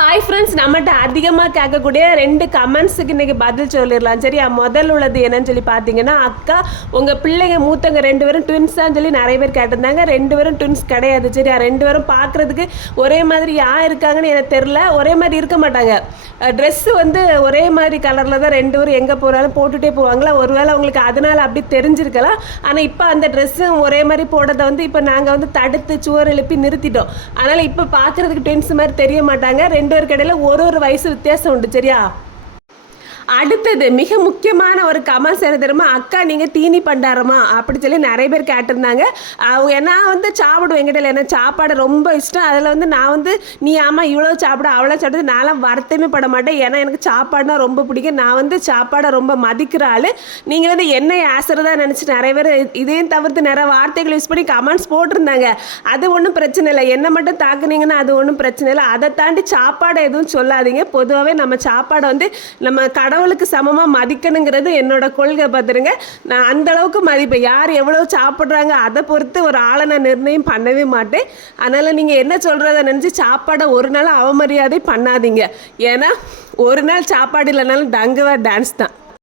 Hi friends நம்மகிட்ட அதிகமாக கேட்கக்கூடிய ரெண்டு கமெண்ட்ஸுக்கு இன்றைக்கி பதில் சொல்லிடலாம். சரியா? முதல் உள்ளது என்னன்னு சொல்லி பார்த்தீங்கன்னா அக்கா உங்கள் பிள்ளைங்க மூத்தவங்க ரெண்டு பேரும் ட்வின்ஸான்னு சொல்லி நிறைய பேர் கேட்டிருந்தாங்க. ரெண்டு பேரும் ட்வின்ஸ் கிடையாது சரியா? ரெண்டு பேரும் பார்க்குறதுக்கு ஒரே மாதிரி யார் இருக்காங்கன்னு எனக்கு தெரில ஒரே மாதிரி இருக்க மாட்டாங்க. ட்ரெஸ்ஸு வந்து ஒரே மாதிரி கலரில் தான் ரெண்டு பேரும் எங்கே போகிறாலும் போட்டுகிட்டே போவாங்களா? ஒருவேளை அவங்களுக்கு அதனால் அப்படி தெரிஞ்சிருக்கலாம். ஆனால் இப்போ அந்த ட்ரெஸ்ஸும் ஒரே மாதிரி போடுறத வந்து இப்போ நாங்கள் வந்து தடுத்து சுவர் எழுப்பி நிறுத்திட்டோம். அதனால் இப்போ பார்க்குறதுக்கு ட்வின்ஸ் மாதிரி தெரிய மாட்டாங்க. ரெண்டு பேருக்கு இடையில ஒரு ஒரு வயசு வித்தியாசம் உண்டு சரியா? அடுத்தது மிக முக்கியமான ஒரு கமெண்ட்ஸ் என்ன தெரியுமா? அக்கா நீங்கள் தீனி பண்டாரமா? அப்படி சொல்லி நிறைய பேர் கேட்டிருந்தாங்க. அவங்க நான் வந்து சாப்பிடுவேன் எங்கிட்ட எனக்கு சாப்பாடு ரொம்ப இஷ்டம். அதில் வந்து நான் வந்து நீ ஆமாம் இவ்வளோ சாப்பிட அவ்வளோ சாப்பிடுது நான்லாம் வருத்தமே பட மாட்டேன். ஏன்னா எனக்கு சாப்பாடுனா ரொம்ப பிடிக்கும். நான் வந்து சாப்பாடை ரொம்ப மதிக்கிற ஆள். நீங்கள் வந்து என்னை ஆசுறதா நினச்சி நிறைய பேர் இதையும் தவிர்த்து நிறைய வார்த்தைகள் யூஸ் பண்ணி கமெண்ட்ஸ் போட்டிருந்தாங்க. அது ஒன்றும் பிரச்சனை இல்லை. என்ன மட்டும் தாக்குனீங்கன்னா அது ஒன்றும் பிரச்சனை இல்லை. அதை தாண்டி சாப்பாடை எதுவும் சொல்லாதீங்க. பொதுவாகவே நம்ம சாப்பாடை வந்து நம்ம கடவுளுக்கு சமமாக மதிக்கணுங்கிறது என்னோட கொள்கை பார்த்துருங்க. நான் அந்த அளவுக்கு மதிப்பேன். யார் எவ்வளோ சாப்பிட்றாங்க அதை பொறுத்து ஒரு ஆளை நான் நிர்ணயம் பண்ணவே மாட்டேன். அதனால் நீங்கள் என்ன சொல்கிறத நினச்சி சாப்பாடை ஒரு நாள் அவமரியாதை பண்ணாதீங்க. ஏன்னா ஒரு நாள் சாப்பாடு இல்லைனாலும் டங்குவா டான்ஸ் தான்.